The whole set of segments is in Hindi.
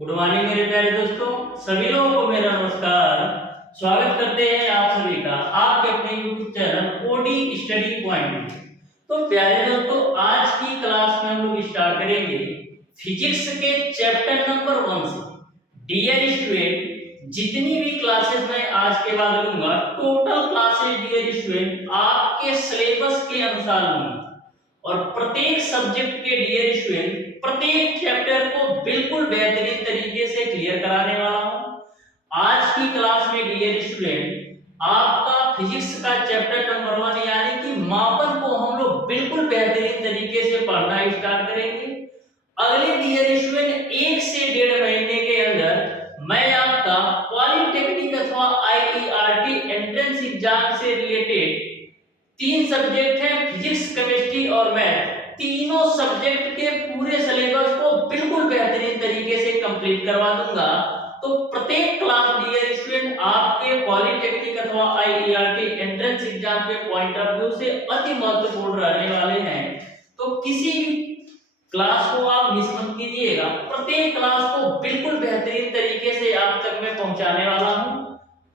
गुड मॉर्निंग मेरे प्यारे दोस्तों, सभी लोगों को मेरा नमस्कार। स्वागत करते हैं आप सभी का आपके अपने YouTube channel OD study point. तो प्यारे दोस्तों, आज की क्लास में हम लोग स्टार्ट करेंगे फिजिक्स के चैप्टर नंबर 1 से। डियर स्टूडेंट, जितनी भी क्लासेस मैं आज के बाद लूंगा, टोटल क्लासेस डियर स्टूडेंट आपके सिलेबस के अनुसार लूंगा और प्रत्येक सब्जेक्ट के डियर स्टूडेंट प्रत्येक चैप्टर को बिल्कुल बेहतरीन तरीके से क्लियर कराने वाला हूं। आज की क्लास में डियर स्टूडेंट आपका फिजिक्स का चैप्टर नंबर 1 यानी कि मापन को हम लोग बिल्कुल बेहतरीन तरीके से पढ़ना स्टार्ट करेंगे। अगले डियर स्टूडेंट 1 से 1.5 महीने के अंदर मैं आपका पॉलिटेक्निक अथवा आईईआरटी एंट्रेंस एग्जाम से रिलेटेड 3 सब्जेक्ट हैं, फिजिक्स, केमिस्ट्री और मैथ। तीनों सब्जेक्ट के पूरे सिलेबस को बिल्कुल बेहतरीन तरीके से कंप्लीट करवा दूंगा। तो प्रत्येक क्लास डियर स्टूडेंट आपके पॉलिटेक्निक अथवा आईईआरटी एंट्रेंस एग्जाम के पॉइंट ऑफ व्यू से अति महत्वपूर्ण रहने वाले हैं। तो किसी भी क्लास को आप मिस मत कीजिएगा। प्रत्येक क्लास को बिल्कुल बेहतरीन तरीके से आप तक मैं पहुंचाने वाला हूं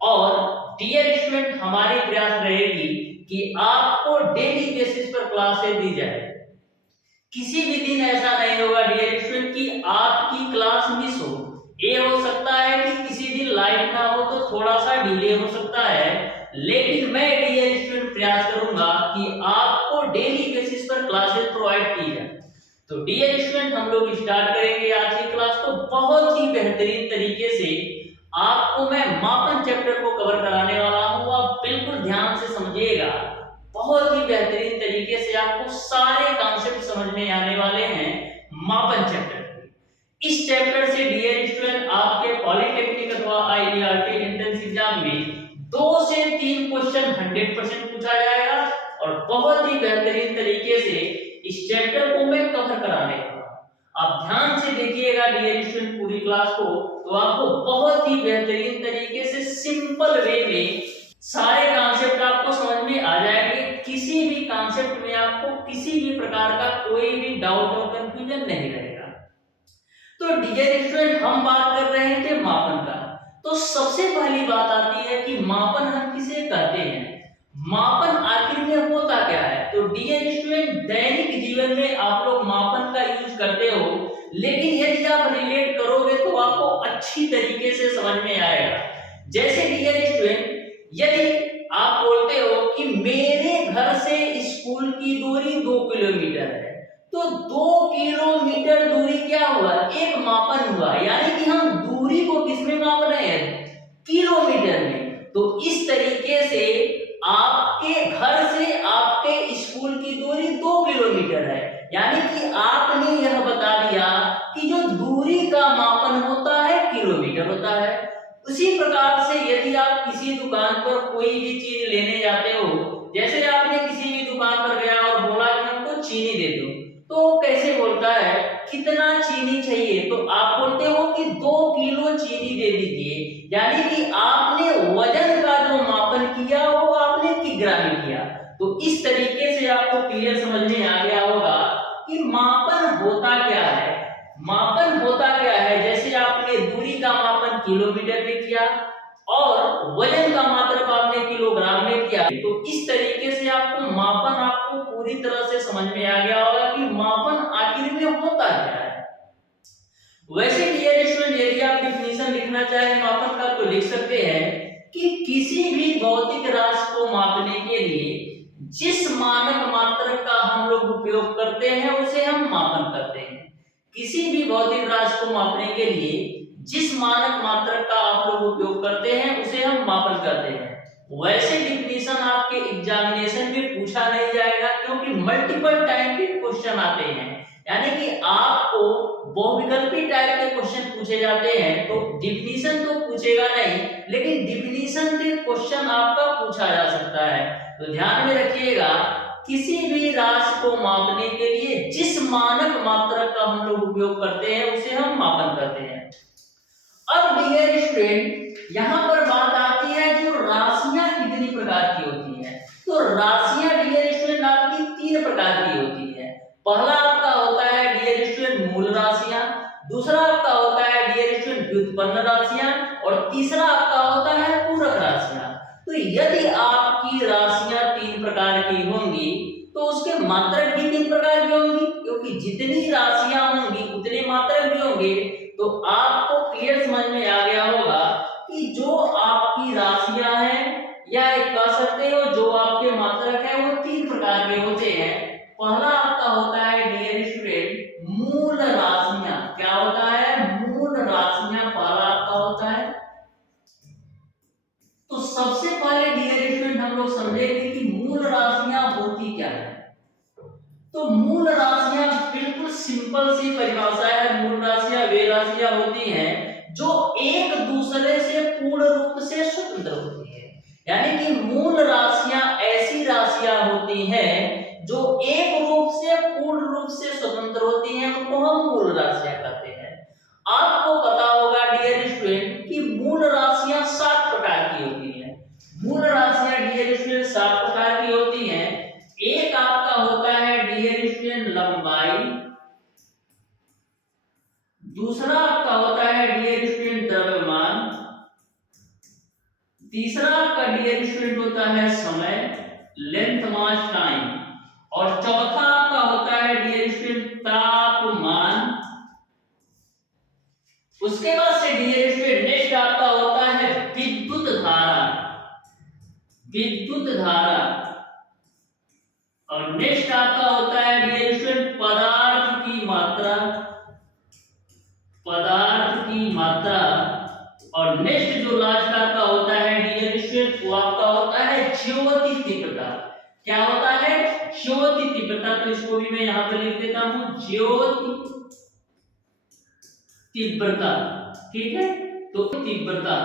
और डियर स्टूडेंट हमारी प्रयास रहेगी कि आपको डेली बेसिस पर क्लासेस दी जाए। किसी भी दिन ऐसा नहीं होगा डियर स्टूडेंट कि आपकी क्लास मिस हो। ये हो सकता है कि किसी दिन लाइव ना हो तो थोड़ा सा डिले हो सकता है, लेकिन मैं डियर स्टूडेंट प्रयास करूंगा कि आपको डेली बेसिस पर क्लासेस प्रोवाइड की जाए। तो डियर स्टूडेंट हम लोग स्टार्ट करेंगे आज की क्लास को। बहुत ही बेहतरीन तरीके से आपको मैं मापन चैप्टर को कवर कराने वाला हूं। आप बिल्कुल ध्यान से समझिएगा, बहुत ही बेहतरीन तरीके से आपको सारे कॉन्सेप्ट समझ में आने वाले हैं मापन चैप्टर के। इस चैप्टर से डियर स्टूडेंट आपके पॉलिटेक्निक अथवा आईईआरटी एंट्रेंस एग्जाम में 2 से 3 क्वेश्चन 100% पूछा जाएगा और बहुत ही बेहतरीन तरीके से इस चैप्टर को मैं कवर कराने वाला हूं। आप ध्यान से देखिएगा डियर स्टूडेंट पूरी क्लास को, तो आपको बहुत ही बेहतरीन तरीके से सिंपल वे में सारे कॉन्सेप्ट आपको समझ में आ जाएंगे। किसी भी कॉन्सेप्ट में आपको किसी भी प्रकार का कोई भी डाउट और कंफ्यूजन नहीं रहेगा। तो डियर स्टूडेंट हम बात कर रहे थे मापन का। तो सबसे पहली बात आती है कि मापन हम किसे कहते हैं, मापन आखिर में होता क्या है। तो डियर स्टूडेंट दैनिक जीवन में आप लोग मापन का यूज करते हो, लेकिन यदि आप रिलेट करोगे तो आपको अच्छी तरीके से समझ में आएगा। जैसे डियर स्टूडेंट यदि आप बोलते हो कि मेरे घर से स्कूल की दूरी 2 किलोमीटर है, तो 2 किलोमीटर दूरी क्या हुआ, एक मापन हुआ, यानी कि हम दूरी को किसमें माप रहे हैं, किलोमीटर में। तो इस तरीके से आपके घर से आपके स्कूल की दूरी 2 किलोमीटर है, यानी कि आपने यह बता दिया कि जो दूरी का मापन होता है किलोमीटर होता है। उसी प्रकार से यदि आप किसी दुकान पर कोई भी चीज लेने जाते हो, जैसे आपने किसी भी दुकान पर गया और बोला कि हमको चीनी दे दो, तो कैसे बोलता है, कितना चीनी चाहिए, तो आप बोलते हो कि 2 किलो चीनी दे दीजिए, यानी कि आपने वजन का जो मापन किया वो आपने किग्रा में किया। तो इस तरीके से आपको क्लियर समझ में आ गया होगा कि मापन होता क्या है। मापन होता क्या है, जैसे आपने दूरी का मापन किलोमीटर में किया और वजन का मात्रक आपने किलोग्राम में किया, तो इस तरीके से आपको मापन आपको पूरी तरह से समझ में आ गया होगा कि मापन आखिर में होता क्या है। वैसे डियर स्टूडेंट यदि आप डिफिनीशन लिखना चाहें मापन का तो लिख सकते हैं कि किसी भी भौतिक राशि को मापने के लिए जिस मानक मात्रक का हम लोग उपयोग करते हैं उसे हम मापन करते हैं। किसी भी भौतिक राशि को मापने के लिए जिस मानक मात्रक का आप लोग उपयोग करते हैं उसे हम मापन करते हैं। वैसे डिफिनीशन आपके एग्जामिनेशन में पूछा नहीं जाएगा, क्योंकि मल्टीपल टाइप के क्वेश्चन आते हैं, यानी कि आपको बहुविकल्पी टाइप के क्वेश्चन पूछे जाते हैं। तो डिफिनीशन तो पूछेगा नहीं, लेकिन डिफिनीशन से क्वेश्चन आपका पूछा जा सकता है। तो ध्यान में रखिएगा, किसी भी राशि को मापने के लिए जिस मानक मात्रक का हम लोग उपयोग करते हैं उसे हम मापन करते हैं। अब डियर स्टूडेंट यहाँ पर बात आती है जो राशियां कितनी प्रकार की होती हैं। तो राशियां डियर स्टूडेंट आपकी 3 प्रकार की होती है। पहला आपका होता है डियर स्टूडेंट मूल राशियां, दूसरा आपका होता है डियर व्युत्पन्न राशियां और तीसरा आपका होता है पूरक राशियां। तो यदि आपकी राशियां 3 प्रकार की होंगी तो उसके मात्रक भी 3 प्रकार के होंगी, क्योंकि जितनी राशियां होंगी उतने मात्रक भी होंगे। तो आपको क्लियर समझ में आ गया होगा कि जो आपकी राशियां हैं या एक कह सकते हो जो आपके मात्रक है वो 3 प्रकार के होते हैं। पहला आपका होता है डियर स्टूडेंट मूल राशियां। क्या होता है? मूल राशियां पहला आपका होता है। तो सबसे पहले डियर स्टूडेंट हम लोग समझेंगे कि मूल राशियां होती क्या है। तो मूल राशियां बिल्कुल सिंपल सी परिभाषा है। मूल राशियां वे राशियां होती हैं जो एक दूसरे से पूर्ण रूप से स्वतंत्र होती है। यानी कि मूल राशियां ऐसी राशियां होती हैं जो एक रूप से पूर्ण रूप से स्वतंत्र होती हैं, उनको हम मूल राशियां कहते हैं। आपको पता होगा डियर स्टूडेंट कि मूल राशियां 7 प्रकार की होती हैं। मूल राशियां डियर स्टूडेंट 7 प्रकार की होती हैं। एक आपका होता है डियर स्टूडेंट लंबाई, दूसरा आपका होता है डियर स्टूडेंट द्रव्यमान, तीसरा आपका डियर स्टूडेंट होता है समय, लेंथ मास टाइम, और चौथा आपका होता है डियर स्टूडेंट तापमान। उसके बाद से डियर स्टूडेंट नेक्स्ट आपका होता है विद्युत धारा, विद्युत धारा, और नेक्स्ट आपका होता है डियर स्टूडेंट पदार्थ की मात्रा, पदार्थ की मात्रा, और नेक्स्ट जो लास्ट आपका होता है डियर स्टूडेंट वो आपका होता है ज्योति तीव्रता। क्या होता है? ज्योति तीव्रता। तो इसको भी मैं यहां पर लिख देता हूं ज्योति तीव्रता। ठीक है, तो तीव्रता,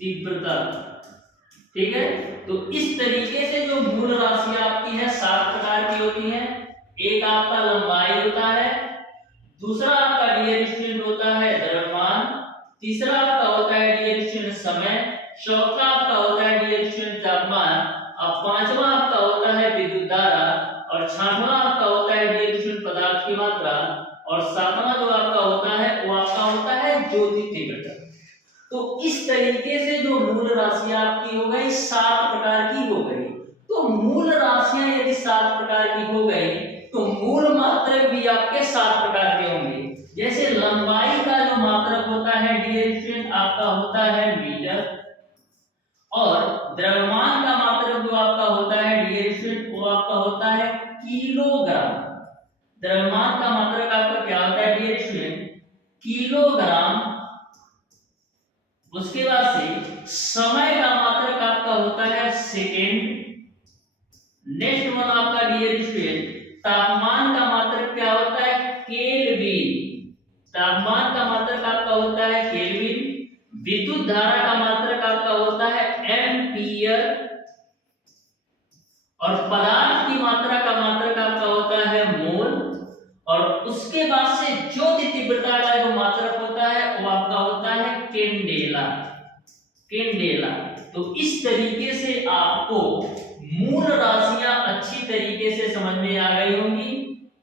तीव्रता, ठीक है। तो इस तरीके से जो मूल राशि आपकी है 7 प्रकार की होती है। एक आपका लंबाई होता है, दूसरा आपका डियर स्टूडेंट होता है द्रव्यमान, तीसरा आपका होता है डियर स्टूडेंट समय, चौथा आपका होता है डियर स्टूडेंट तापमान, और पांचवा आपका होता है विद्युत धारा, और छठवां आपका होता है डियर स्टूडेंट पदार्थ की मात्रा, और सातवां जो आपका होता है वो आपका होता है ज्योति तीव्रता। तो इस तरीके से जो मूल राशियां आपकी हो गई 7 प्रकार की हो गई। तो मूल राशियां यदि 7 प्रकार की हो गई तो मूल मात्रक भी आपके 7 प्रकार के होंगे। जैसे लंबाई का जो मात्रक होता है डियर स्टूडेंट आपका होता है मीटर, और द्रव्यमान का मात्रक जो आपका होता है डियर स्टूडेंट वो आपका होता है किलोग्राम। द्रव्यमान का मात्रक आपका क्या होता है डियर स्टूडेंट? किलोग्राम। उसके बाद से समय का मात्रक आपका होता है सेकेंड। नेक्स्ट वन आपका डियर स्टूडेंट तापमान का मात्रक क्या होता है? केल्विन। तापमान का मात्रक आपका होता है केल्विन। विद्युत धारा का मात्रक आपका होता है एम्पियर, और पदार्थ की मात्रा का मात्रक आपका होता है मोल, और उसके बाद से ज्योति तीव्रता का जो मात्रक होता है वो आपका होता है कैंडेला, कैंडेला। तो इस तरीके से आपको मूल राशियां अच्छी तरीके से समझ में आ गई होंगी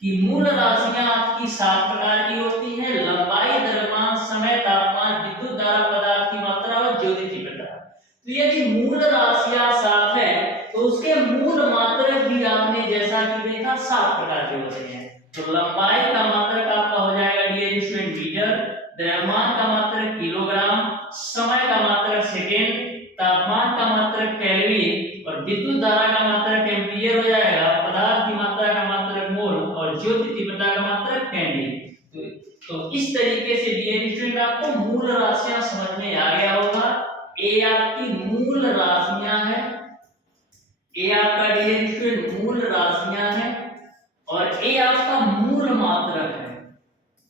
कि मूल राशियां आपकी 7 प्रकार की होती हैं। लंबाई, द्रव्यमान, समय, तापमान, विद्युत धारा, पदार्थ की मात्रा और ज्योति तीव्रता। तो यदि मूल राशियां 7 है तो उसके मूल मात्रक भी आपने जैसा कि देखा 7 प्रकार के होते हैं। तो लंबाई का मात्रक आपका हो जाएगा डियर स्टूडेंट मीटर, द्रव्यमान का मात्रक किलोग्राम, समय का मात्रक सेकेंड, तापमान का मात्रक केल्विन, और विद्युत धारा का मात्रक एम्पियर हो जाएगा, पदार्थ की मात्रा का मात्रक मोल, और ज्योति तीव्रता का मात्रक कैंडेल। तो इस तरीके से डियर स्टूडेंट आपको मूल राशियां समझ में आ गया होगा। ए आपकी मूल राशियां है, ए आपका डियर स्टूडेंट मूल राशियां है, और ए आपका मूल मात्रक है,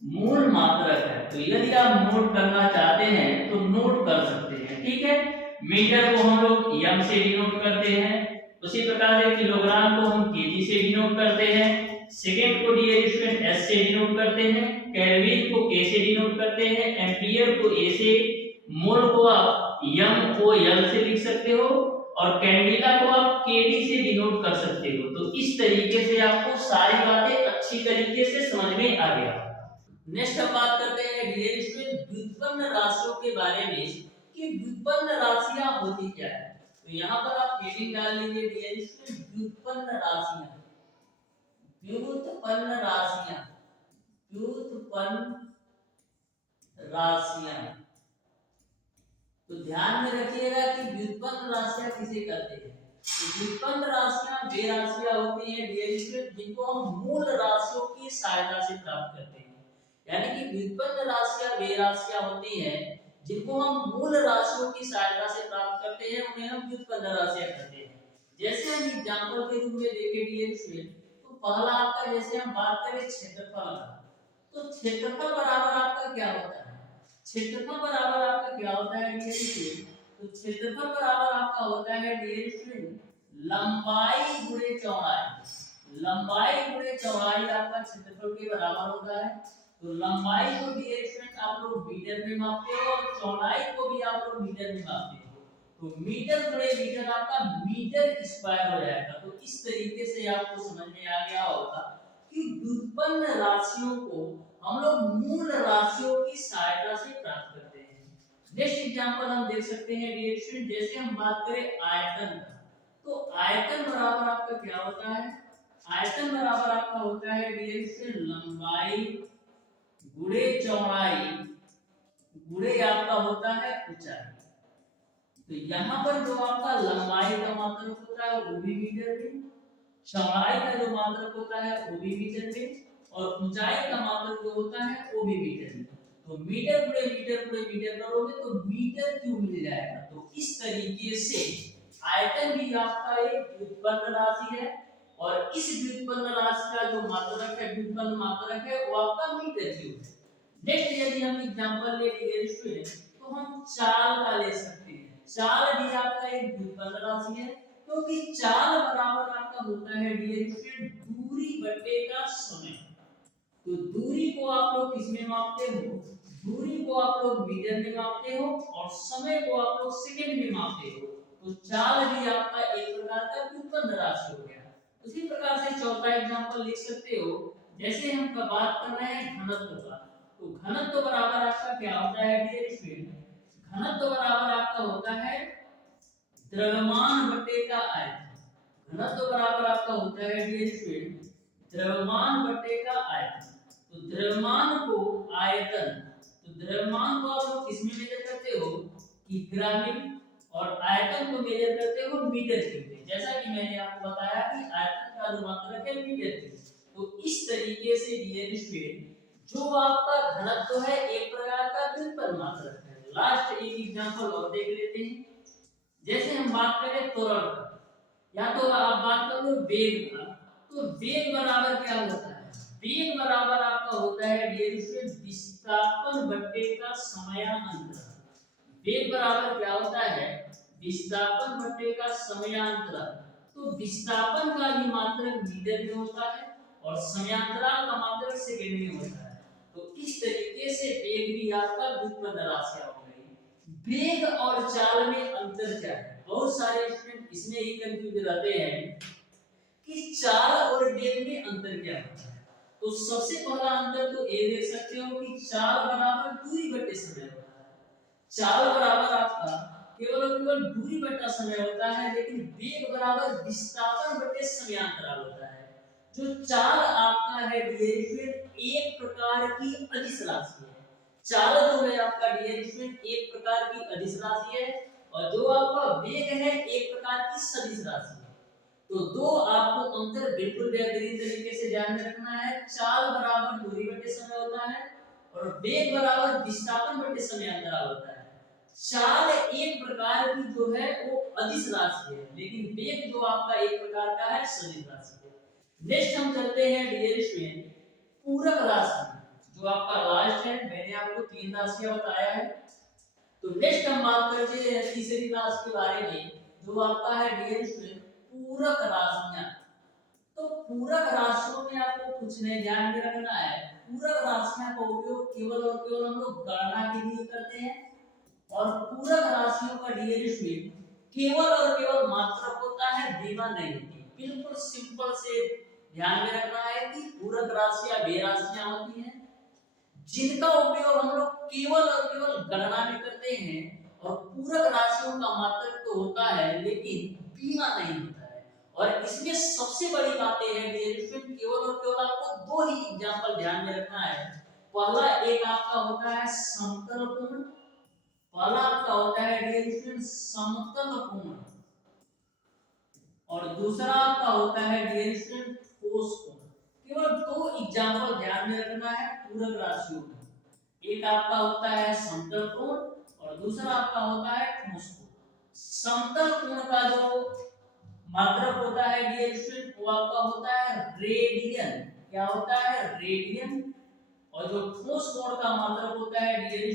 मूल मात्रक है। तो यदि आप नोट करना चाहते हैं तो नोट कर सकते हैं। ठीक है, मीटर को हम लोग एम से डिनोट करते हैं, उसी प्रकार से किलोग्राम को हम केजी से डिनोट करते हैं, सेकंड को डियर स्टूडेंट एस से डिनोट करते हैं, केल्विन को के से डिनोट करते हैं, एम्पियर को ए से, मोल को आप एम को एल से लिख सकते हो, और कैंडेला को आप केडी से डिनोट कर सकते हो। तो इस तरीके से आपको सारी बातें अच्छी तरीके से समझ में आ गया। नेक्स्ट हम बात करते हैं डियर स्टूडेंट व्युत्पन्न राशियों के बारे में कि व्युत्पन्न राशियां होती क्या है। तो यहाँ पर आप हेडिंग डाल लीजिए डियर स्टूडेंट व्युत्पन्न राशियां। व्युत्पन्न राशियां, व्युत्पन्न राशियां। तो ध्यान में रखिएगा कि व्युत्पन्न राशियां किसे कहते हैं। तो व्युत्पन्न राशियां वे राशियां होती हैं डियर स्टूडेंट जिनको हम मूल राशियों की सहायता से प्राप्त करते हैं। यानी कि व्युत्पन्न राशियां वे राशियां होती हैं जिनको हम मूल राशियों की सहायता से प्राप्त करते हैं, उन्हें हम व्युत्पन्न राशियां कहते हैं। जैसे हम एग्जांपल के रूप में देखें डियर स्टूडेंट, तो पहला आपका जैसे हम बात करें क्षेत्रफल का, तो क्षेत्रफल बराबर आपका क्या होता है। क्षेत्रफल बराबर आपका क्या होता है डियर स्टूडेंट। तो क्षेत्रफल बराबर आपका होता है डियर स्टूडेंट लंबाई गुणे चौड़ाई। लंबाई गुणे चौड़ाई आपका क्षेत्रफल के बराबर होता है। तो लंबाई को डियर स्टूडेंट आप लोग मीटर में मापते हो और चौड़ाई को भी आप लोग मीटर में मापते हो। तो मीटर गुणे मीटर आपका मीटर स्क्वायर हो जाएगा। तो इस तरीके से आपको समझ में आ गया होगा कि व्युत्पन्न राशियों को हम लोग मूल राशियों की सहायता से प्राप्त करते हैं। नेक्स्ट एग्जांपल हम देख सकते हैं डियर स्टूडेंट, जैसे हम बात करें आयतन का, तो आयतन बराबर आपका क्या होता है। आयतन बराबर आपका होता है डियर स्टूडेंट लंबाई गुणे चौड़ाई गुणे आपका होता है ऊंचाई। तो यहाँ पर जो आपका लंबाई का मात्रक होता है वो भी मीटर में, चौड़ाई का जो मात्रक होता है वो भी मीटर में, और ऊंचाई का मात्रक जो होता है वो भी मीटर में। तो मीटर गुणे मीटर करोगे तो मीटर क्यूब मिल जाएगा। तो इस तरीके से आयतन भी आपका एक व्युत्पन्न राशि है, और इस व्युत्पन्न राशि का जो मात्रक है, व्युत्पन्न मात्रक है, वो आपका मीटर क्यूब है। नेक्स्ट यदि हम एग्जांपल ले डियर स्टूडेंट, तो हम चाल का ले सकते हैं। चाल भी आपका एक व्युत्पन्न राशि है, क्योंकि चाल बराबर आपका होता है डियर स्टूडेंट दूरी बटे का समय। तो दूरी को आप लोग किस में मापते हो, दूरी को आप लोग मीटर में मापते हो और समय को आप लोग सेकंड में मापते हो। तो चाल भी आपका एक प्रकार का व्युत्पन्न राशि हो गया। उसी प्रकार से चौथा एग्जांपल लिख सकते हो, जैसे हम बात कर रहे हैं घनत्व का। तो घनत्व बराबर आपका क्या होता है डियर स्टूडेंट, घनत्व बराबर आपका होता है द्रव्यमान बटे का आयतन। घनत्व बराबर आपका होता है डियर स्टूडेंट द्रव्यमान बटे का आयतन। तो द्रव्यमान को आयतन, तो द्रव्यमान को आप लोग किसमें मेजर करते हो, किग्रा में, और आयतन को मेजर करते हो मीटर क्यूब में। जैसा कि मैंने आपको बताया कि आयतन का जो मात्रक है मीटर क्यूब। तो इस तरीके से डियर स्टूडेंट जो आपका घनत्व है एक प्रकार का व्युत्पन्न मात्रक है। लास्ट एक एग्जांपल और देख लेते हैं, जैसे हम बात करें त्वरण का, या तो आप बात कर लो वेग का। तो वेग बराबर क्या होता है, वेग बराबर आपका होता है डियर स्टूडेंट विस्थापन बटे का समयांतराल। वेग बराबर क्या होता है, विस्थापन बटे का समयांतराल। तो विस्थापन का भी मात्रक मीटर में होता है और समयांतराल का मात्रक सेकंड में होता है। तो इस तरीके से वेग भी आपका व्युत्पन्न राशि हो गई। वेग और चाल में अंतर क्या है, बहुत सारे स्टूडेंट इसमें ही कंफ्यूज रहते हैं कि चाल और वेग में अंतर क्या होता है। तो सबसे पहला अंतर तो ये देख सकते हो कि चाल बराबर दूरी बटे समय होता है। चाल बराबर आपका केवल और केवल दूरी बटा समय होता है, लेकिन वेग बराबर विस्थापन बटे समयांतराल होता है। जो चाल आपका है डियर स्टूडेंट एक प्रकार की अदिश राशि है। चाल जो है आपका डियर स्टूडेंट एक प्रकार की अदिश राशि है, और जो आपका वेग है एक प्रकार की सदिश राशि है। तो दो आपको अंतर बिल्कुल बेहतरीन तरीके से ध्यान में रखना है। चाल बराबर दूरी बटे समय होता है और वेग बराबर विस्थापन बटे समयांतराल होता है। चाल एक प्रकार की जो है वो अदिश राशि है, लेकिन वेग जो आपका एक प्रकार का है सदिश राशि है। नेक्स्ट हम चलते हैं डियर स्टूडेंट पूरक राशि, जो आपका लास्ट है। मैंने आपको तीन राशियां बताया है। तो नेक्स्ट हम बात करते हैं तीसरी राशि के बारे में, जो आपका है डियर स्टूडेंट पूरक राशियां। तो पूरक राशियों में आपको कुछ नहीं ध्यान में रखना है। पूरक राशियां का उपयोग केवल और केवल हम लोग गणना के लिए करते हैं, और पूरक राशियों का डियर स्टूडेंट केवल और केवल मात्रक होता है, बीमा नहीं होती। बिल्कुल सिंपल से ध्यान में रखना है कि पूरक राशियां वे राशियां होती हैं जिनका उपयोग हम लोग केवल और केवल गणना में करते हैं, और पूरक राशियों का मात्रक तो होता है लेकिन बीमा नहीं होता है। और इसमें सबसे बड़ी बात यह है डियर, केवल और केवल आपको दो ही एग्जांपल ध्यान में रखना है। पहला एक आपका होता है समतल कोण, पहला आपका होता है डियर समतल कोण, और दूसरा आपका होता है डियर ठोस कोण। केवल दो एग्जांपल ध्यान में रखना है पूरक राशियों में, एक आपका होता है समतल कोण और दूसरा आपका होता है ठोस कोण। समतल कोण का जो मात्रक होता है डियर वो आपका होता है रेडियन, क्या होता है रेडियन, और जो ठोस कोण का मात्रक होता है डियर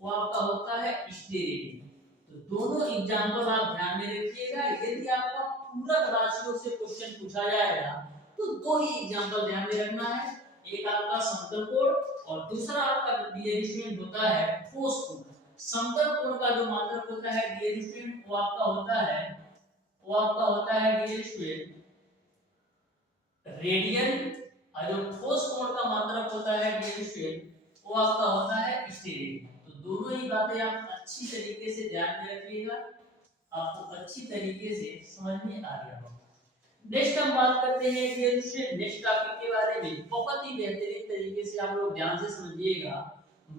वो आपका होता है स्टेरेडियन। तो दोनों एग्जांपल आप ध्यान में रखिएगा, यदि आपका पूरक राशियों से क्वेश्चन पूछा जाएगा तो दो ही एग्जांपल ध्यान में रखना है, एक आपका समतल कोण और दूसरा आपका डियर होता है ठोस कोण। समतल कोण का जो मात्रक होता है डियर वो आपका होता है डियर रेडियन, और जो ठोस कोण का मात्रक होता है डियर वो आपका होता है स्टेरेडियन। तो दोनों ही बातें आप अच्छी तरीके से ध्यान में रखिएगा, आपको अच्छी तरीके से समझ में आ गया होगा। नेक्स्ट हम बात करते हैं डियर नेक्स्ट टॉपिक के बारे में, बहुत ही बेहतरीन तरीके से आप लोग ध्यान से समझिएगा।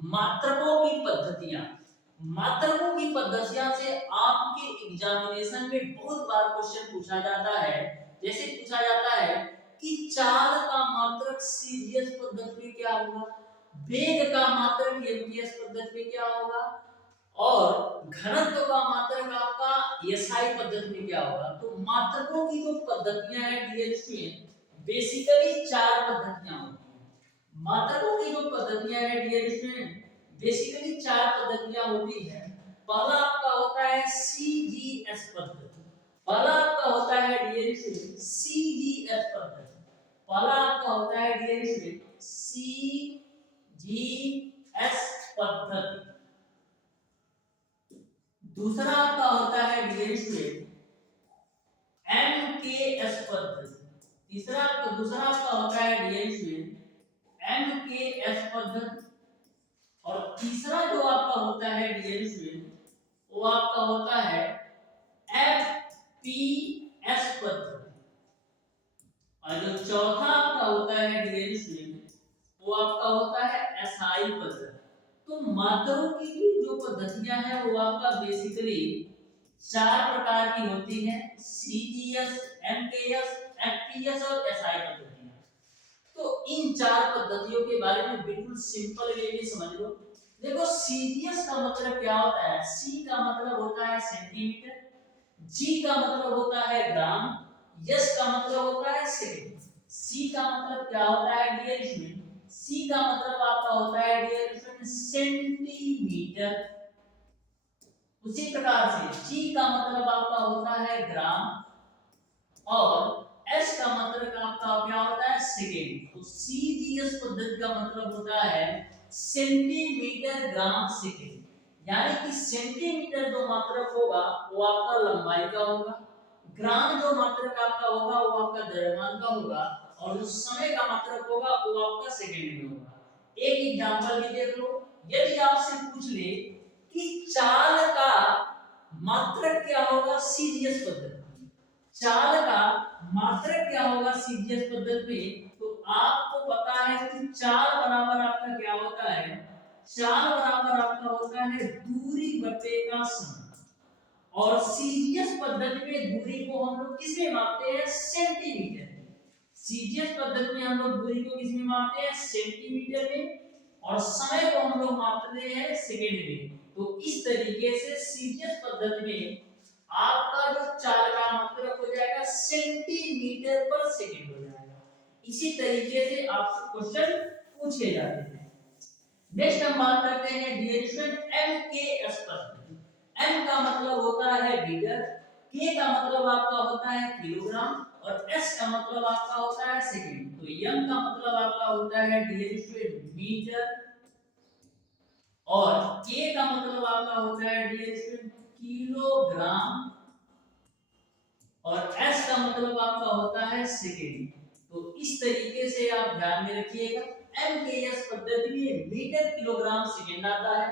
मात्रकों की पद्धतियां, मात्रकों की पद्धतियां से आपके एग्जामिनेशन में बहुत बार क्वेश्चन पूछा जाता है। जैसे पूछा जाता है कि चाल का मात्रक सीजीएस पद्धति में क्या होगा, वेग का मात्रक एमजीएस पद्धति में क्या होगा, और घनत्व का मात्रक आपका एसआई पद्धति में क्या होगा। तो मात्रकों की जो पद्धतियां हैं डियर स्टूडेंट, बेसिकली चार पद्धतियां होती हैं। मात्रकों की जो पद्धतियां हैं डियर स्टूडेंट, बेसिकली चार पद्धतियां होती हैं। पहला आपका होता है सीजीएस पद्धति, पहला आपका होता है डियर स्टूडेंट सीजीएस पद्धति, पहला आपका होता है डियर स्टूडेंट सीजीएस पद्धति। दूसरा आपका होता है डियर स्टूडेंट एमकेएस पद्धति, दूसरा आपका होता है डियर स्टूडेंट एमकेएस पद्धति, और तीसरा जो आपका होता है डियर स्टूडेंट वो आपका होता है एफपीएस पद्धति, और जो चौथा आपका होता है डियर स्टूडेंट वो आपका होता है एसआई पद्धति। तो मात्रों की जो पद्धतियां हैं वो आपका बेसिकली चार प्रकार की होती हैं, सीजीएस, एमकेएस, एफपीएस और एसआई पद्धतियां। तो इन चार पद्धतियों के बारे में बिल्कुल सिंपल वे में समझ लो। देखो सीजीएस का मतलब क्या होता है, सी का मतलब होता है सेंटीमीटर, जी का मतलब होता है ग्राम, एस का मतलब होता है सेकंड। सी का मतलब क्या होता है डियर स्टूडेंट, सी का मतलब आपका होता है डियर स्टूडेंट सेंटीमीटर। उसी प्रकार से जी का मतलब आपका होता है ग्राम, और एस का मतलब आपका क्या होता है सेकंड। तो सीजीएस पद्धति का मतलब होता है सेंटीमीटर ग्राम सेकंड, यानी कि सेंटीमीटर जो मात्रक होगा वो आपका लंबाई का होगा, ग्राम जो मात्रक आपका होगा वो आपका द्रव्यमान का होगा, और जो समय का मात्रक होगा वो आपका सेकंड में होगा। एक एग्जांपल भी देख लो, यदि आपसे पूछ ले कि चाल का मात्रक क्या होगा सीजीएस पद्धति, चाल का मात्रक क्या होगा सीजीएस पद्धति में, तो आपको पता है कि चाल बराबर आपका क्या होता है, चाल बराबर आपका होता है दूरी बटे का समय, और सीजीएस पद्धति में दूरी को हम लोग किस में मापते हैं, सेंटीमीटर में। सीजीएस पद्धति में हम लोग दूरी को किस में मापते हैं, सेंटीमीटर में, और समय को हम लोग मापते हैं सेकंड में। तो इस तरीके से सीजीएस पद्धति में आपका जो चाल का मात्रक हो जाएगा सेंटीमीटर पर सेकंड हो जाएगा। इसी तरीके से आपसे क्वेश्चन पूछे जाते हैं। नेक्स्ट हम बात करते हैं डियर स्टूडेंट एमकेएस पद्धति। एम का मतलब होता है मीटर, के का मतलब आपका होता है किलोग्राम, और एस का मतलब आपका होता है सेकंड। तो एम का मतलब आपका होता है डियर स्टूडेंट मीटर, और के का मतलब आपका होता है डियर स्टूडेंट किलोग्राम, और एस का मतलब आपका होता है सेकंड। तो इस तरीके से आप ध्यान में रखिएगा, एमकेएस पद्धति में मीटर किलोग्राम सेकंड आता है।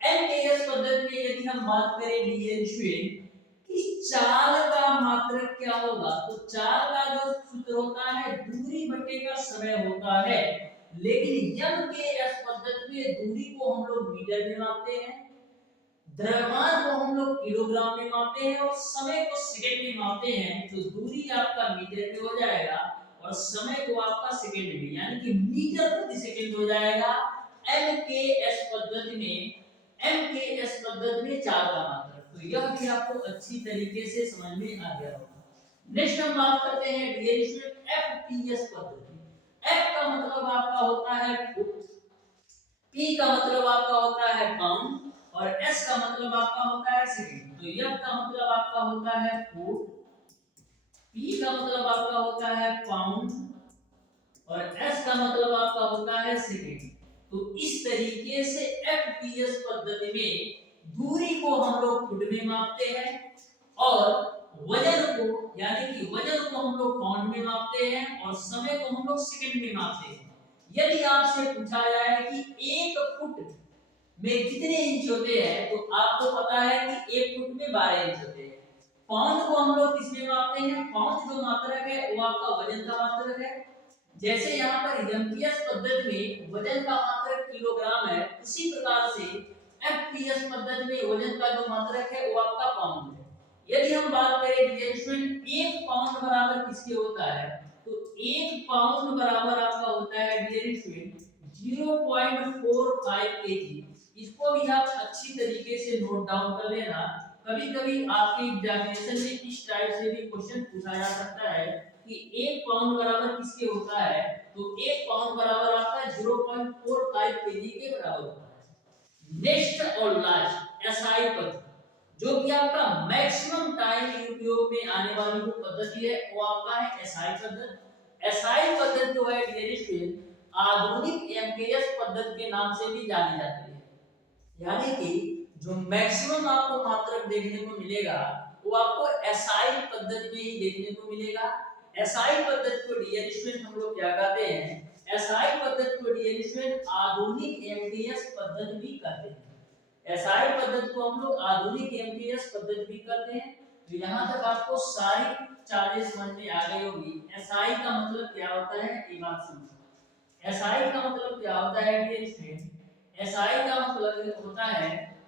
एमकेएस पद्धति में यदि हम बात करें डियर स्टूडेंट कि चाल का मात्रक क्या होगा, तो चाल का जो सूत्र होता है दूरी बटे का समय होता है, लेकिन एमकेएस पद्धति में दूरी को हम लोग मीटर में मापते हैं, द्रव्यमान को हम लोग किलोग्राम में मापते हैं और समय को सेकंड में मापते हैं। तो दूरी आपका मीटर में हो जाएगा और समय को आपका सेकंड में, यानी कि मीटर प्रति सेकंड हो जाएगा एमकेएस पद्धति में। एमकेएस पद्धति में चाल का मात्रक, तो यह भी आपको अच्छी तरीके से समझ में आ गया होगा। नेक्स्ट हम बात करते हैं डियर स्टूडेंट एफपीएस पद्धति। एफ का मतलब आपका होता है फुट, पी का मतलब आपका होता है पाउंड और एस का मतलब आपका होता है सेकंड। तो एफ का मतलब आपका होता है फुट, पी का मतलब आपका होता है पाउंड और एस का मतलब आपका होता है सेकंड। तो इस तरीके से एफपीएस पद्धति में दूरी को हम लोग फुट में मापते हैं और वजन को, यानी कि वजन को हम लोग पाउंड में मापते हैं और समय को हम लोग सेकंड में मापते हैं। यदि आपसे पूछा जाए कि एक फुट में कितने इंच होते हैं, तो आपको पता है कि एक फुट में 12 इंच होते हैं। पाउंड को हम लोग किस में मापते हैं, पाउंड जो मात्रक है वो आपका वजन का मात्रक है। जैसे यहाँ पर एमपीएस पद्धति में वजन का मात्रक किलोग्राम है, उसी प्रकार से एफपीएस पद्धति में वजन का जो मात्रक है वो आपका पाउंड है। यदि हम बात करें डियर स्टूडेंट, एक पाउंड बराबर किसके होता है, तो एक पाउंड बराबर आपका होता है डियर स्टूडेंट 0.45 केजी। इसको भी आप अच्छी तरीके से नोट डाउन कर लेना। कभी-कभी आपके एग्जामिनेशन में इस टाइप से भी क्वेश्चन पूछा जा सकता है कि एक पाउंड बराबर किसके होता है, तो एक पाउंड बराबर आपका 0.45 केजी के बराबर होता है। नेक्स्ट और लास्ट एसआई पद्धति, जो कि आपका मैक्सिमम टाइम उपयोग में आने वाली जो पद्धति है वो आपका है एसआई पद्धति। एसआई पद्धति जो है डियर स्टूडेंट आधुनिक एमकेएस पद्धति के नाम से भी जानी जाती है। यानी कि जो मैक्सिमम आपको मात्रक देखने को मिलेगा वो आपको एसआई पद्धति में ही देखने को मिलेगा। एसआई पद्धति को डियर स्टूडेंट हम लोग क्या कहते हैं, एसआई पद्धति को डियर स्टूडेंट आधुनिक एमकेएस पद्धति भी कहते हैं। एसआई पद्धति को हम लोग आधुनिक एमकेएस पद्धति भी कहते हैं। तो यहाँ तक आपको सारी चालें समझ में आ गई होगी। एसआई का मतलब क्या होता है ये बात समझो। एसआई का मतलब क्या होता है डियर स्टूडेंट, एसआई का मतलब होता है,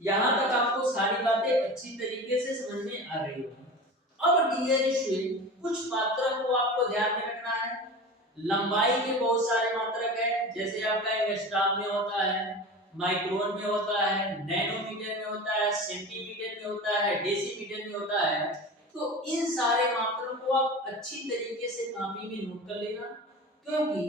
यहां तक आपको सारी बातें अच्छी तरीके से समझ में आ गई होगी। अब डियर स्टूडेंट कुछ मात्रक को आपको ध्यान में रखना है। लंबाई के बहुत सारे मात्रक हैं, जैसे आपका एंगस्ट्रॉम में होता है, माइक्रोन में होता है, नैनोमीटर में होता है, सेंटीमीटर में होता है, डेसीमीटर में होता है। तो इन सारे मात्रकों को आप अच्छी तरीके से कॉपी में नोट कर लेना, क्योंकि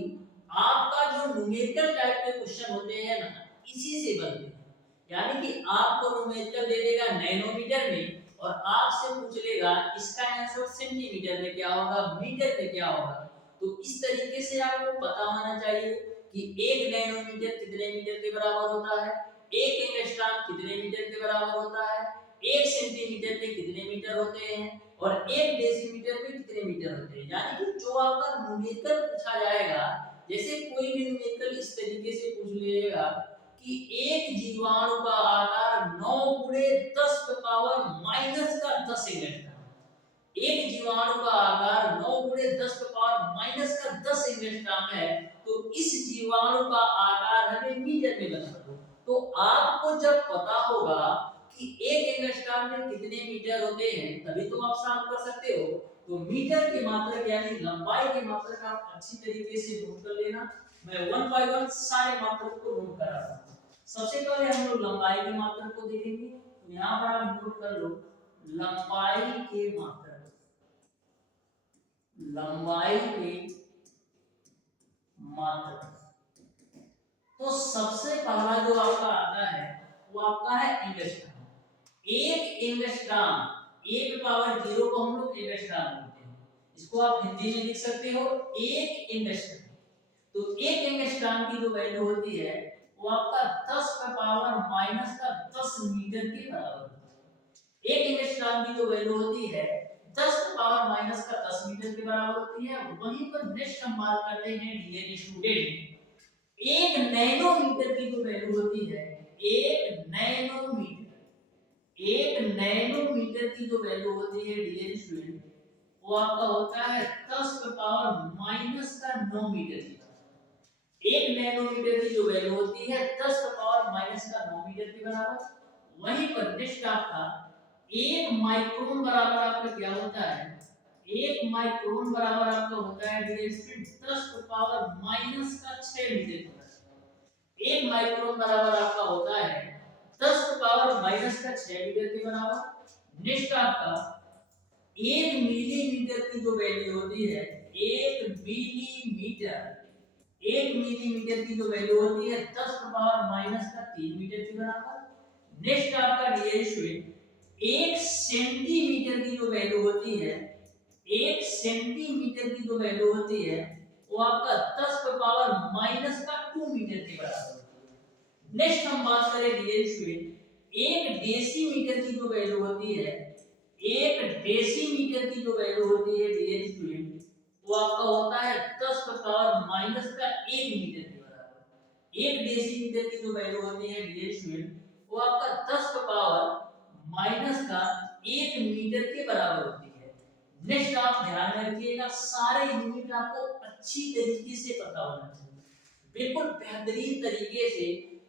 आपका जो न्यूमेरिकल टाइप के क्वेश्चन होते हैं ना, इसी से बनते हैं। यानी कि आपको न्यूमेरिकल दे देगा नैनोमीटर में और आपसे पूछ लेगा इसका आंसर सेंटीमीटर में क्या होगा, मीटर में क्या होगा। तो इस तरीके से आपको पता होना चाहिए कि एक नैनोमीटर कितने मीटर के बराबर होता है, एक एंगस्ट्रॉम कितने मीटर के बराबर होता है, एक सेंटीमीटर में कितने मीटर होते हैं और एक डेसीमीटर में कितने मीटर होते हैं। यानी कि जो आपका न्यूमेरिकल पूछा जाएगा, जैसे कोई भी न्यूमेरिकल इस तरीके से पूछ लेगा कि एक जीवाणु का आकार 9 गुणे 10 पावर माइनस का 10 एंगस्ट्रॉम, एक जीवाणु का आकार 9 गुणे 10 पावर माइनस का 10 एंगस्ट्रॉम है, तो इस जीवाणु का आकार हमें मीटर में बता दो। तो आपको जब पता होगा कि एक एंगस्ट्रॉम में कितने मीटर होते हैं, तभी तो आप सॉल्व कर सकते हो। तो मीटर के मात्रक यानी लंबाई के मात्रक आप अच्छी तरीके से नोट कर लेना। मैं वन बाय वन सारे मात्रक को नोट करा रहा हूं। सबसे पहले हम लोग लंबाई के मात्रक को देखेंगे। तो यहाँ पर आप नोट कर लो लंबाई के मात्रक, लंबाई के मात्रक। तो सबसे पहला जो आपका आता है वो आपका है एंगस्ट्रॉम। एक एंगस्ट्रॉम, 1 पावर 0 को हम लोग एंगस्ट्रॉम बोलते हैं। इसको आप हिंदी में लिख सकते हो एक एंगस्ट्रॉम। तो एक एंगस्ट्रॉम की जो वैल्यू होती है वो आपका 10 का पावर माइनस का 10 मीटर के बराबर होता है। एक एंगस्ट्रॉम की जो वैल्यू होती है 10⁻⁻10 मीटर के बराबर होती है। वहीं पर नेक्स्ट हम बात करते हैं डियर स्टूडेंट, 1 नैनोमीटर की जो वैल्यू होती है, 1 नैनोमीटर, 1 नैनोमीटर की जो वैल्यू होती है डियर स्टूडेंट, वो आपका होता है 10⁻⁻9 मीटर की बराबर। 1 नैनोमीटर की जो वैल्यू होती है 10⁻⁻9 मीटर के बराबर। वहीं पर नेक्स्ट आपका 1 माइक्रोन बराबर आपका क्या होता है, 1 माइक्रोन बराबर आपका होता है डियर स्टूडेंट 10⁻⁻6 मीटर के बराबर। 1 माइक्रोन बराबर आपका होता है 10⁻⁻6 मीटर के बराबर। नेक्स्ट आपका 1 मिलीमीटर की जो वैल्यू होती है, 1 मिलीमीटर, 1 मिलीमीटर की जो वैल्यू होती है 10⁻⁻3 मीटर के बराबर। नेक्स्ट आपका डियर स्टूडेंट 1 सेंटीमीटर की जो वैल्यू होती है, 1 सेंटीमीटर की जो वैल्यू होती है वो आपका 10⁻⁻2 मीटर के बराबर होती है। नेक्स्ट हम बात करें डियर स्टूडेंट, 1 डेसीमीटर की जो वैल्यू होती है, 1 डेसीमीटर की जो वैल्यू होती है डियर स्टूडेंट, वो आपका होता है 10⁻⁻1 मीटर के बराबर। 1 डेसीमीटर की जो वैल्यू होती है डियर स्टूडेंट, वो आपका 10⁻⁻1 मीटर के बराबर होती है। नेक्स्ट आप ध्यान रखिएगा, सारे यूनिट आपको अच्छी तरीके से पता होना चाहिए, बिल्कुल बेहतरीन तरीके से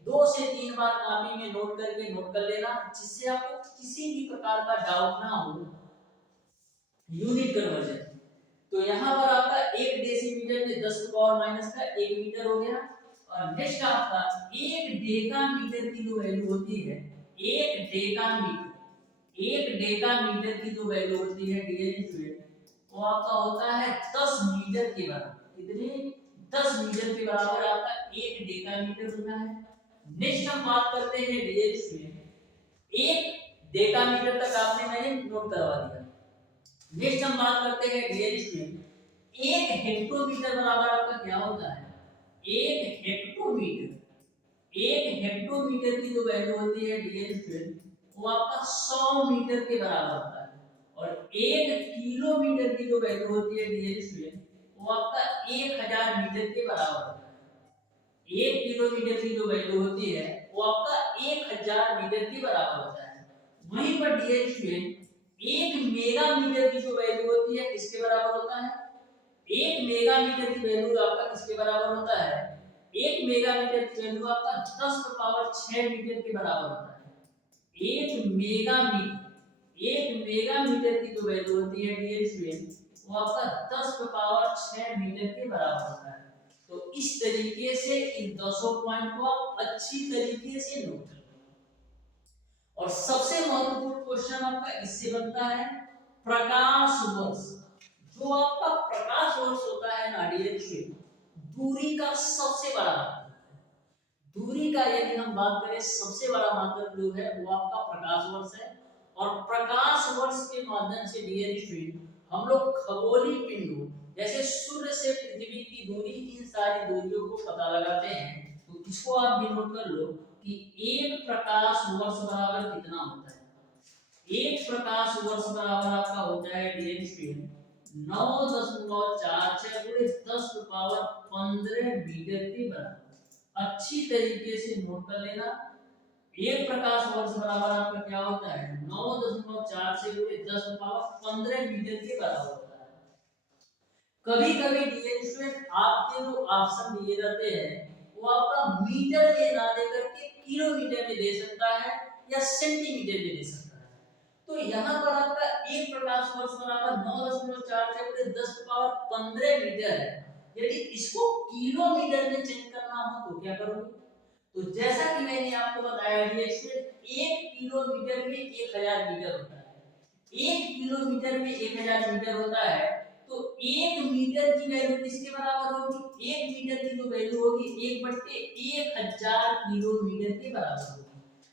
2 से 3 बार कॉपी में नोट करके नोट कर लेना, जिससे आपको किसी भी प्रकार का डाउट ना हो यूनिट कन्वर्जन। तो यहाँ पर आपका 1 डेसीमीटर में 10⁻⁻1 मीटर हो गया। और नेक्स्ट आपका 1 डेकामीटर की जो वैल्यू होती है, 1 डेकामीटर, 1 डेकामीटर की जो वैल्यू होती है डियर स्टूडेंट, वो आपका होता है 10 मीटर के बराबर। कितने, 10 मीटर के बराबर आपका 1 डेकामीटर होता है। नेक्स्ट हम बात करते हैं डियर स्टूडेंट, 1 डेकामीटर तक आपने मैंने नोट करवा दिया। नेक्स्ट हम बात करते हैं डियर स्टूडेंट, 1 हेक्टोमीटर बराबर आपका क्या होता है, 1 हेक्टोमीटर, 1 हेक्टोमीटर की जो वैल्यू होती है डियर स्टूडेंट, वो आपका 100 मीटर के बराबर होता है। और 1 किलोमीटर की जो वैल्यू होती है डियर स्टूडेंट, वो आपका 1000 मीटर के बराबर होता है। 1 किलोमीटर की जो वैल्यू होती है वो आपका 1000 मीटर के बराबर होता है। वहीं पर डियर स्टूडेंट 1 मेगामीटर की जो वैल्यू होती है किसके बराबर होता है, 1 मेगामीटर की वैल्यू आपका किसके बराबर होता है, 1 मेगामीटर की वैल्यू आपका 10⁻6 मीटर के बराबर होता है। 1 मेगामीटर, 1 मेगामीटर की जो वैल्यू होती है डियर स्टूडेंट, वो आपका 10⁻6 मीटर के बराबर होता है। तो इस तरीके से इन 200 पॉइंट को आप अच्छी तरीके से नोट कर लो। और सबसे महत्वपूर्ण क्वेश्चन आपका इससे बनता है प्रकाश वर्ष। जो आपका प्रकाश वर्ष होता है ना डियर स्टूडेंट, दूरी का सबसे बड़ा मात्रक है। दूरी का यदि हम बात करें सबसे बड़ा मात्रक जो है वो आपका प्रकाश वर्ष है। और प्रकाश वर्ष के माध्यम से डियर स्टूडेंट हम लोग खगोलीय पिंडों जैसे सूर्य से पृथ्वी की दूरी, इन सारी दूरियों को पता लगाते हैं। तो इसको आप भी नोट कर लो कि 1 प्रकाश वर्ष बराबर कितना होता है। 1 प्रकाश वर्ष बराबर आपका होता है डियर स्टूडेंट 9.46 गुणे 10⁻15 मीटर के बराबर। अच्छी तरीके से नोट कर लेना, 1 प्रकाश वर्ष बराबर आपका क्या होता है 9.46 गुणे 10⁻15 मीटर के बराबर होता है। कभी कभी डियर स्टूडेंट आपके जो ऑप्शन दिए जाते हैं वो आपका मीटर में ना दे करके किलोमीटर में दे सकता है या सेंटीमीटर में दे सकता है। तो यहाँ पर आपका 1 प्रकाश वर्ष बराबर 9.46 गुणे 10⁻15 मीटर है। यदि इसको किलोमीटर में चेंज करना हो तो क्या करोगे, तो जैसा कि मैंने आपको बताया डियर स्टूडेंट 1 किलोमीटर में 1000 मीटर होता है। 1 किलोमीटर में 1000 मीटर होता है। तो 1 मीटर की वैल्यू किसके बराबर होगी, 1 मीटर की जो वैल्यू होगी 1/1000 किलोमीटर के बराबर होगी।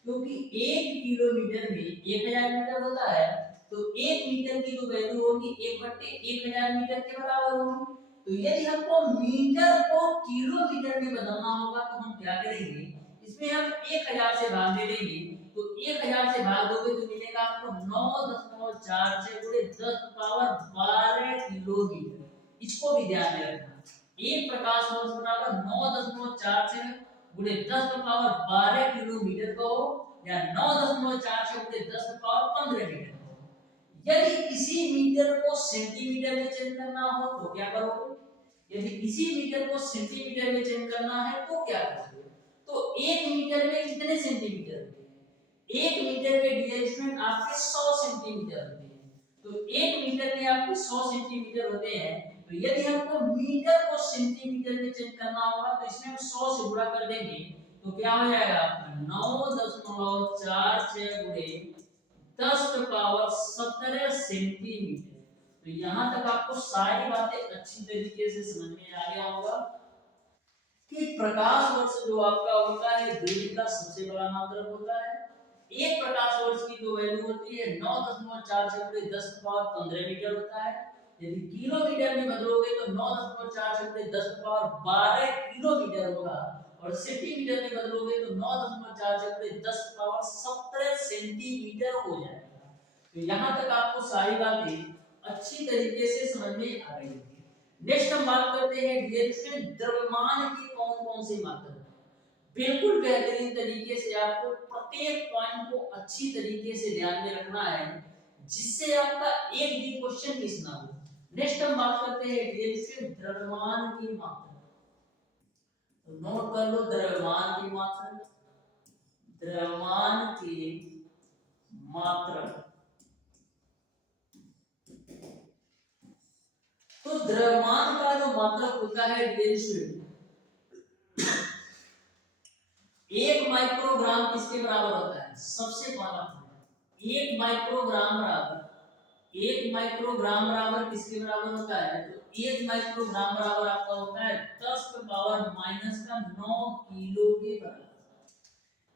क्योंकि 1 किलोमीटर में 1000 मीटर होता है, तो 1 मीटर की जो वैल्यू होगी 1/1000 मीटर के बराबर होगी। तो यदि हमको मीटर को किलोमीटर में बदलना होगा तो हम क्या करेंगे, इसमें हम 1000 से भाग दे देंगे तो 1000 से भाग दोगे तो मिलेगा आपको 9.46 गुणे 10⁻12 किलोमीटर। इसको भी ध्यान में रखना, एक प्रकाश वर्ष बराबर 9.46 गुणे 10⁻12 किलोमीटर को या 9.46 गुणे 10⁻15 मीटर को। यदि इसी मीटर को सेंटीमीटर में चेंज करना हो तो क्या करोगे? यदि इसी मीटर को सेंटीमीटर में चेंज करना है तो क्या करोगे? तो 1 मीटर में कितने सेंटीमीटर होते हैं? 1 मीटर में डियर स्टूडेंट आपके 100 सेंटीमीटर होते हैं। तो 1 मीटर में आपके 100 सेंटीमीटर होते हैं। तो यदि हमको मीटर को सेंटीमीटर में चेंज करना होगा तो इसमें हम 100 से गुणा कर देंगे तो क्या हो जाएगा आपका 9.46 गुणे 10⁻17 सेंटीमीटर। तो यहाँ तक आपको सारी बातें अच्छी तरीके से समझ में आ गया होगा कि प्रकाश वर्ष जो आपका होता है दूरी का सबसे बड़ा मात्रक होता है। एक प्रकाश वर्ष की जो वैल्यू होती है 9.46 गुणे 10⁻15 मीटर होता है। यदि किलोमीटर में बदलोगे तो 9.46 गुणे 10⁻12 किलोमीटर होगा और सेंटीमीटर में बदलोगे तो 9.46 गुणे 10⁻17 सेंटीमीटर हो जाएगा। तो यहाँ तक आपको सारी बातें अच्छी तरीके से समझ में आ गई होगी। नेक्स्ट हम बात करते हैं डियर स्टूडेंट द्रव्यमान की कौन-कौन सी मात्रा। बिल्कुल बेहतरीन तरीके से आपको प्रत्येक पॉइंट को अच्छी तरीके से ध्यान में रखना है जिससे आपका एक भी क्वेश्चन मिस ना हो। नेक्स्ट हम बात करते हैं डियर स्टूडेंट द्रव्यमान की मात्रा। तो नोट कर लो द्रव्यमान की मात्रा। द्रव्यमान की मात्रा। तो द्रव्यमान का जो मात्रक होता है डियर स्टूडेंट 1 माइक्रोग्राम किसके बराबर होता है? सबसे पहला 1 माइक्रोग्राम बराबर 1 माइक्रोग्राम बराबर किसके बराबर होता है? तो 1 माइक्रोग्राम बराबर आपका होता है 10⁻⁻9 किलो के बराबर।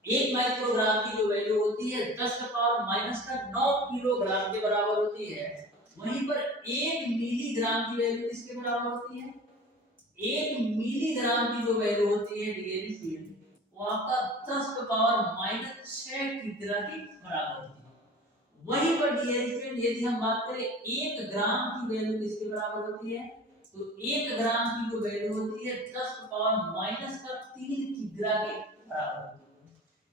1 माइक्रोग्राम की जो वैल्यू होती है 10⁻⁻9 किलोग्राम के बराबर होती है। वहीं पर 1 मिलीग्राम की वैल्यू किसके बराबर होती है? 1 मिलीग्राम की जो वैल्यू होती है डियर स्टूडेंट वो आपका 10⁻⁻6 किग्रा के बराबर होती है। वहीं पर डियर स्टूडेंट यदि हम बात करें 1 ग्राम की वैल्यू किसके बराबर होती है? तो 1 ग्राम की जो वैल्यू होती है 10⁻⁻3 किग्रा के बराबर होती है।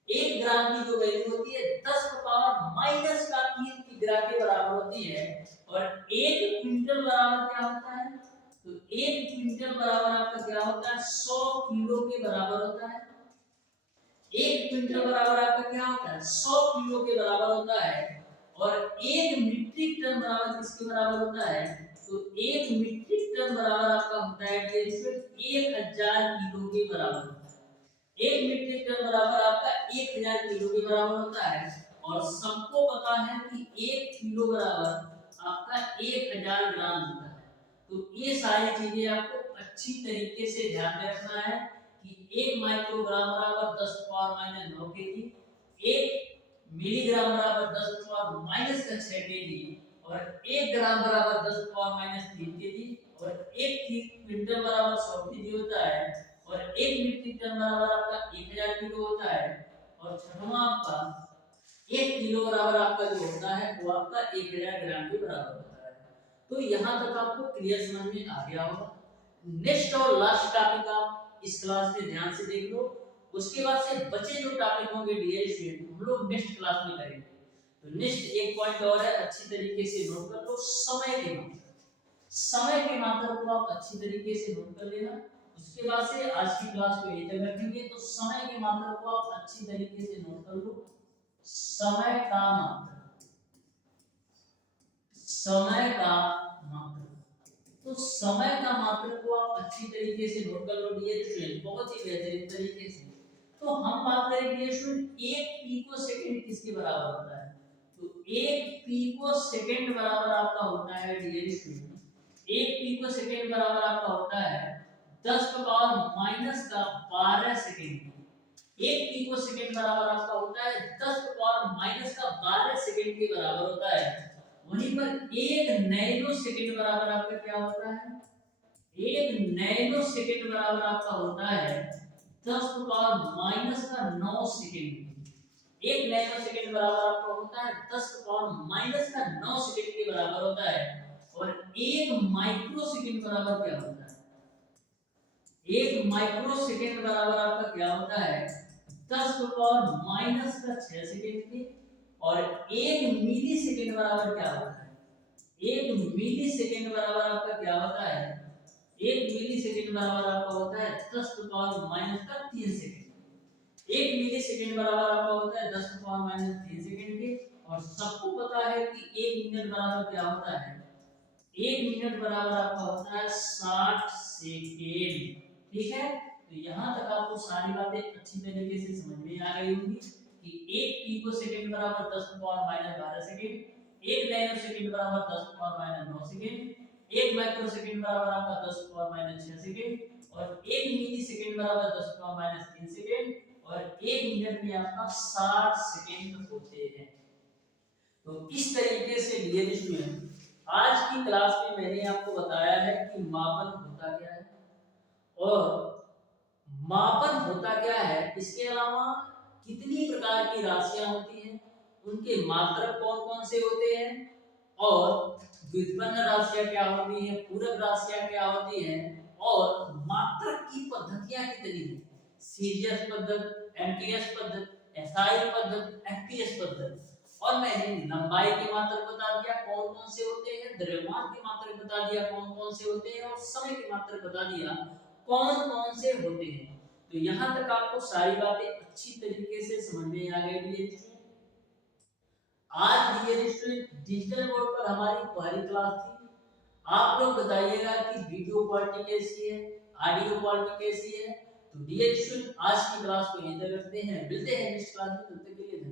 1 ग्राम की जो वैल्यू होती है 10⁻⁻3 किग्रा के बराबर होती है। और 1 क्विंटल बराबर क्या होता है? तो 1 क्विंटल बराबर आपका क्या होता है? 100 किलो के बराबर होता है। 1 क्विंटल बराबर आपका क्या होता है? 100 किलो के बराबर होता है। और 1 मीट्रिक टन बराबर किसके बराबर होता है? तो 1 मीट्रिक टन बराबर आपका होता है 1000 किलो के बराबर होता है। 1 मीट्रिक टन बराबर आपका 1000 किलो के बराबर होता है। और सबको पता है कि 1 किलो बराबर आपका 1000 ग्राम होता है। तो ये सारी चीजें आपको अच्छी तरीके से ध्यान में रखना है कि 1 माइक्रोग्राम बराबर 10⁻⁹ केजी, 1 मिलीग्राम बराबर 10⁻⁻6 केजी और 1 ग्राम बराबर 10⁻3 केजी और 1 क्विंटल बराबर 100 केजी होता है और 1 मीट्रिक टन बराबर आपका 1000 किलो होता है। और छठवां आपका 1 किलो बराबर आपका जो होता है वो आपका 1000 ग्राम के बराबर होता है। तो यहाँ तक आपको क्लियर समझ में आ गया होगा। नेक्स्ट और लास्ट टॉपिक आप इस क्लास में ध्यान से देख लो। उसके बाद से बचे जो टॉपिक होंगे डियर स्टूडेंट हम लोग नेक्स्ट क्लास में करेंगे। तो नेक्स्ट एक पॉइंट और है, अच्छी तरीके से नोट कर लो, समय के मात्रक। समय के मात्रक को आप अच्छी तरीके से नोट कर लेना। उसके बाद से आज की क्लास को यहीं तक रखेंगे। तो समय के मात्रक को आप अच्छी तरीके से नोट कर लो। समय का मात्रक, समय का मात्रक। तो समय का मात्रक को आप अच्छी तरीके से नोट कर लो डियर स्टूडेंट, बहुत ही बेहतरीन तरीके से। तो हम बात करें डियर स्टूडेंट 1 पिकोसेकंड किसके बराबर होता है? तो 1 पिकोसेकंड बराबर आपका होता है डियर स्टूडेंट, 1 पिकोसेकंड बराबर आपका होता है 10⁻⁻12 सेकंड। 1 पिकोसेकंड बराबर आपका होता है 10⁻⁻12 सेकंड के बराबर होता है। वहीं पर 1 नैनो सेकंड बराबर आपका क्या होता है? 1 नैनो सेकंड बराबर आपका होता है 10⁻⁹ सेकंड। 1 नैनो सेकंड बराबर आपका होता है 10 की पावर माइनस का 9 सेकंड के बराबर होता है। और 1 माइक्रो सेकंड बराबर क्या होता है? 1 माइक्रो सेकंड बराबर आपका क्या होता है? 10 की पावर माइनस का 6 सेकंड के। और 1 मिली सेकंड बराबर क्या होता है? 1 मिली सेकंड बराबर आपका क्या होता है? 1 मिली सेकंड बराबर आपका होता है 10 की पावर माइनस का 3 सेकंड। 1 मिली सेकंड बराबर आपका होता है 10 की पावर माइनस 3 सेकंड के। और सबको पता है कि 1 मिनट बराबर क्या होता है? 1 मिनट बराबर आपका होता है 60 सेकेंड। ठीक है, तो यहां तक आपको सारी बातें अच्छी तरीके से समझ में आ गई होंगी कि 1 पिको सेकंड बराबर 10 की power minus 12 second, 1 nano second बराबर 10 की power minus 9 second, 1 micro second बराबर आपका 10 की पावर माइनस 6 सेकंड, और 1 मिली सेकंड बराबर 10 की पावर माइनस 3 सेकंड, और 1 मिनट में आपका 60 सेकंड होते हैं। तो इस तरीके से डियर स्टूडेंट, आज की क्लास में मैंने आपको बताया है कि मापन होता क्या है और मापन होता क्या है, इसके अलावा कितनी प्रकार की राशियां होती हैं, उनके मात्रक कौन-कौन से होते हैं, और व्युत्पन्न राशियां क्या होती हैं, पूरक राशियां क्या होती हैं, और मात्रक की पद्धतियां कितनी हैं, सीजीएस पद्धति, एमटीएस पद्धति, एसआई पद्धति, एफपीएस पद्धति। और मैंने लंबाई के मात्रक बता दिया कौन कौन से होते हैं, द्रव्यमान के मात्रक बता दिया कौन कौन से होते हैं, और समय के मात्रक बता दिया कौन कौन से होते हैं। तो यहाँ तक आपको सारी बातें अच्छी तरीके से समझ में आ गई डियर स्टूडेंट। आज डियर स्टूडेंट डिजिटल बोर्ड पर हमारी पहली क्लास थी। आप लोग बताइएगा कि वीडियो क्वालिटी कैसी है, ऑडियो क्वालिटी कैसी है। तो डियर स्टूडेंट, आज की क्लास को यहीं तक रखते हैं, मिलते हैं नेक्स्ट क्लास में, तब तक के लिए